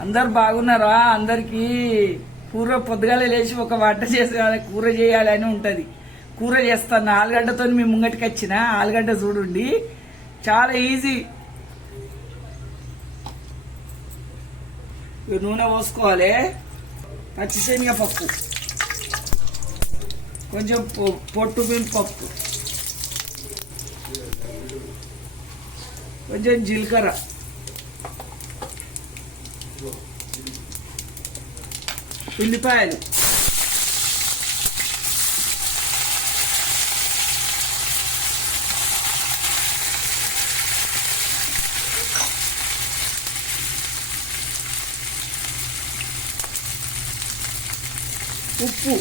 అందరు బాగున్నారా? అందరికి కూర పొద్దుగాలే లేచి ఒక వంట చేసి కూర చేయాలి అని కూర చేస్తాను ఆలుగడ్డతో మీ ముంగటికి వచ్చిన ఆలుగడ్డ చూడండి. చాలా ఈజీ. నూనె పోసుకోవాలి. పచ్చిశనగ పప్పు. కొంచెం పొ- పొట్టు పప్పు. కొంచెం జీలకర్ర. ఉల్లిపాయలు. ఉప్పు.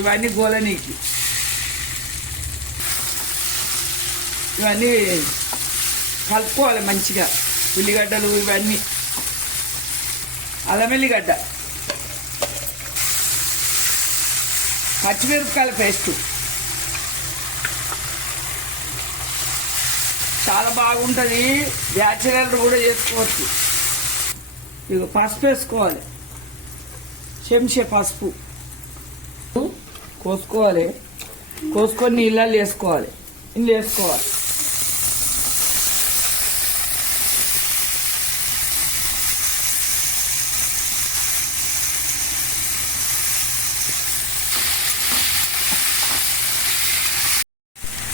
ఇవన్నీ గోలనీకి. ఇవన్నీ కలుపుకోవాలి మంచిగా. ఉల్లిగడ్డలు ఇవన్నీ. అల్లం ఎల్లిగడ్డ పచ్చిమిరపకాయల పేస్ట్. చాలా బాగుంటుంది. బ్యాచిలర్ కూడా చేసుకోవచ్చు. ఇక పసుపు వేసుకోవాలి. చెంచే పసుపు. కోసుకోవాలి. కోసుకొని నీళ్ళల్లో వేసుకోవాలి. నీళ్ళు వేసుకోవాలి.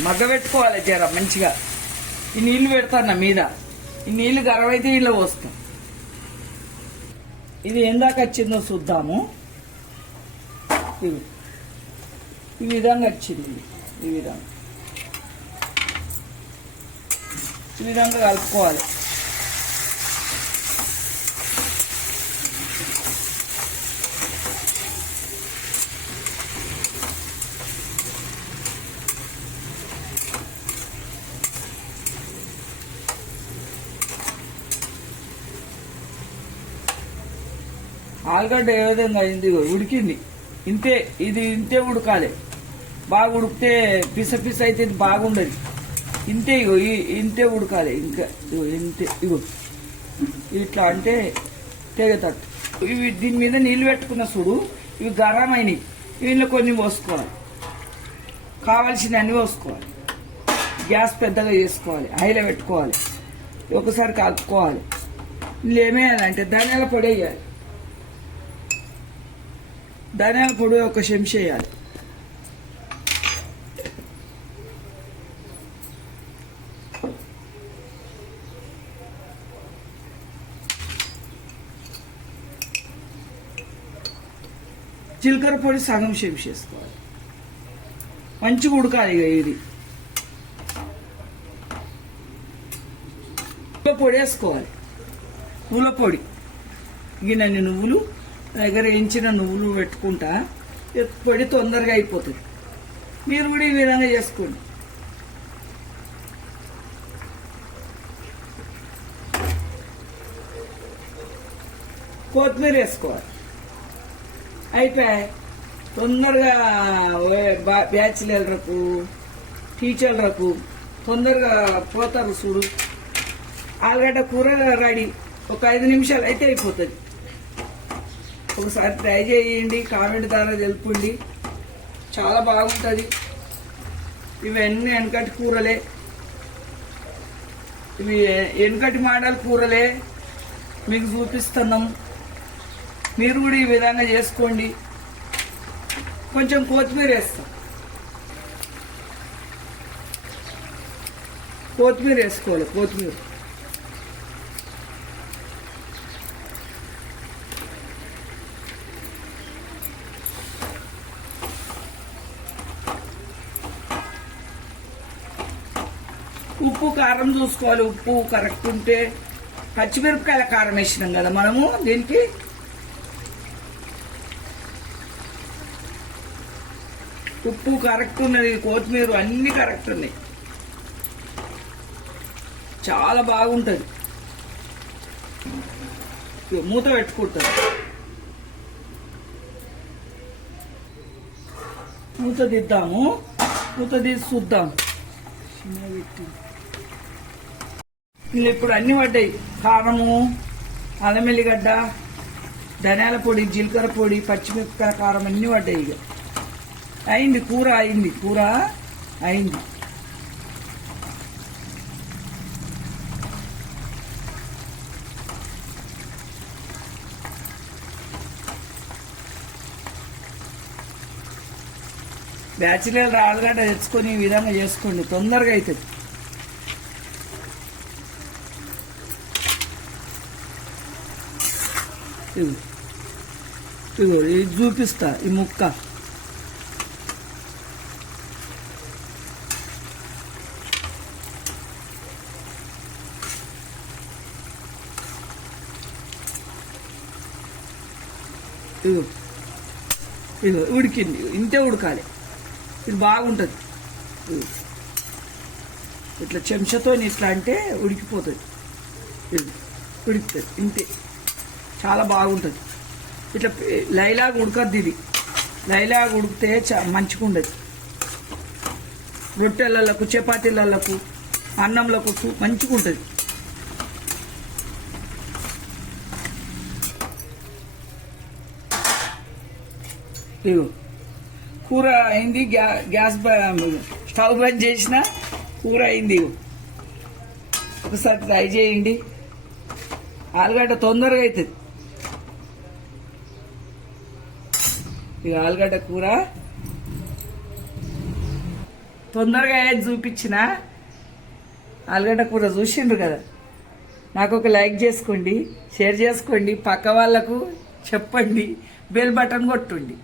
మగ్గ పెట్టుకోవాలి జర మంచిగా. ఈ నీళ్ళు పెడతాను మీద. ఈ నీళ్ళు గరవైతే అయితే ఇలా పోస్తాం. ఇది ఎందాక వచ్చిందో చూద్దాము. ఇది ఈ విధంగా వచ్చింది. ఈ విధంగా. ఈ విధంగా కలుపుకోవాలి. ఆలుగడ్డ ఏ విధంగా అయింది ఉడికింది. ఇంతే ఇది ఇంతే ఉడకాలి. బాగా ఉడికితే పిస పిస అయితే ఇది బాగుండదు. ఇంతే ఇగో ఈ- ఇంతే ఉడకాలి. ఇంకా ఇగో ఇంతే ఇగో. ఇట్లా అంటే తెగతట్టు ఇవి దీని మీద నీళ్ళు పెట్టుకున్న చూడు ఇవి గరం అయినాయి వీళ్ళు కొన్ని పోసుకోవాలి. కావాల్సిన అన్ని పోసుకోవాలి. గ్యాస్ పెద్దగా చేసుకోవాలి. హైలో పెట్టుకోవాలి. ఒకసారి కలుపుకోవాలి. వీళ్ళు ఏమేయాలంటే ధనియాల పొడి వేయాలి. ధనియాల పొడి ఒక చెంచా వేయాలి. జీలకర్ర పొడి సగం చెంచా చేసుకోవాలి మంచిగా ఉడకాలి ఇక ఇది. పొడి వేసుకోవాలి. నువ్వుల పొడి. గిన్నెని నువ్వులు దగ్గర ఎంచిన నువ్వులు పెట్టుకుంటా పడి పొడి తొందరగా అయిపోతుంది. మీరు కూడా ఈ విధంగా చేసుకోండి. కొత్తిమీర వేసుకోవాలి. అయిపోయి తొందరగా బ్యాచిలర్లకు టీచర్లకు తొందరగా పోతారు చూడు. ఆలుగడ్డ కూర రెడీ. ఒక ఐదు నిమిషాలు అయితే అయిపోతుంది. ఒకసారి ట్రై చేయండి కామెంట్ ద్వారా తెలుపండి. చాలా బాగుంటుంది. ఇవన్నీ వెనకటి కూరలే. ఇవి వెనకటి మాటలు కూరలే. మీకు చూపిస్తున్నాం. మీరు కూడా ఈ విధంగా చేసుకోండి. కొంచెం కొత్తిమీర వేస్తాం. కొత్తిమీర వేసుకోవాలి కొత్తిమీర. ఉప్పు కారం చూసుకోవాలి. ఉప్పు కరెక్ట్ ఉంటే పచ్చిమిరపకాయల కారం వేసినాం కదా మనము. దీనికి ఉప్పు కరెక్ట్ ఉన్నది కొత్తిమీర అన్ని కరెక్ట్ ఉన్నాయి. చాలా బాగుంటుంది. మూత పెట్టుకుంటుంది మూత దిద్దాము మూత తీసి చూద్దాం. చిన్న పెట్టి. వీళ్ళు ఇప్పుడు అన్ని పడ్డాయి. కారము అల్లం ఎల్లిగడ్డ ధనియాల పొడి జీలకర్ర పొడి పచ్చిమిరపకాయ కారం అన్నీ పడ్డాయి ఇక. అయింది కూర అయింది కూర అయింది. బ్యాచిలర్ రాళ్ళగడ్డ తెచ్చుకొని ఈ విధంగా చేసుకోండి తొందరగా అవుతుంది ఇదిగో ఇదిగో ఇది చూపిస్తా ఈ ముక్క. ఇదిగో ఇదిగో ఉడికింది. ఇంతే ఉడకాలి. ఇది బాగుంటుంది. ఇట్లా చెంచతో ఇట్లా అంటే ఉడికిపోతుంది. ఇది ఉడుకుతుంది ఇంతే. చాలా బాగుంటుంది. ఇట్లా లైలాగా ఉడకద్ది ఇది. లైలాగా ఉడికితే చా మంచిగా ఉండదు రొట్టెలకు చపాతీలకు అన్నంలకు మంచిగా ఉంటుంది ఇగో కూర అయింది గ్యా గ్యాస్ బ- స్టవ్ బంద్ చేసిన కూర అయింది ఒకసారి ట్రై చేయండి. ఆలుగడ్డ తొందరగా అవుతుంది ఇక ఆలుగడ్డ కూర. తొందరగా అయ్యేది చూపించిన ఆలుగడ్డ కూర చూసిండ్రు కదా. నాకు ఒక లైక్ చేసుకోండి షేర్ చేసుకోండి పక్క వాళ్ళకు చెప్పండి బెల్ బటన్ కొట్టండి.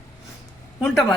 ఉంటామా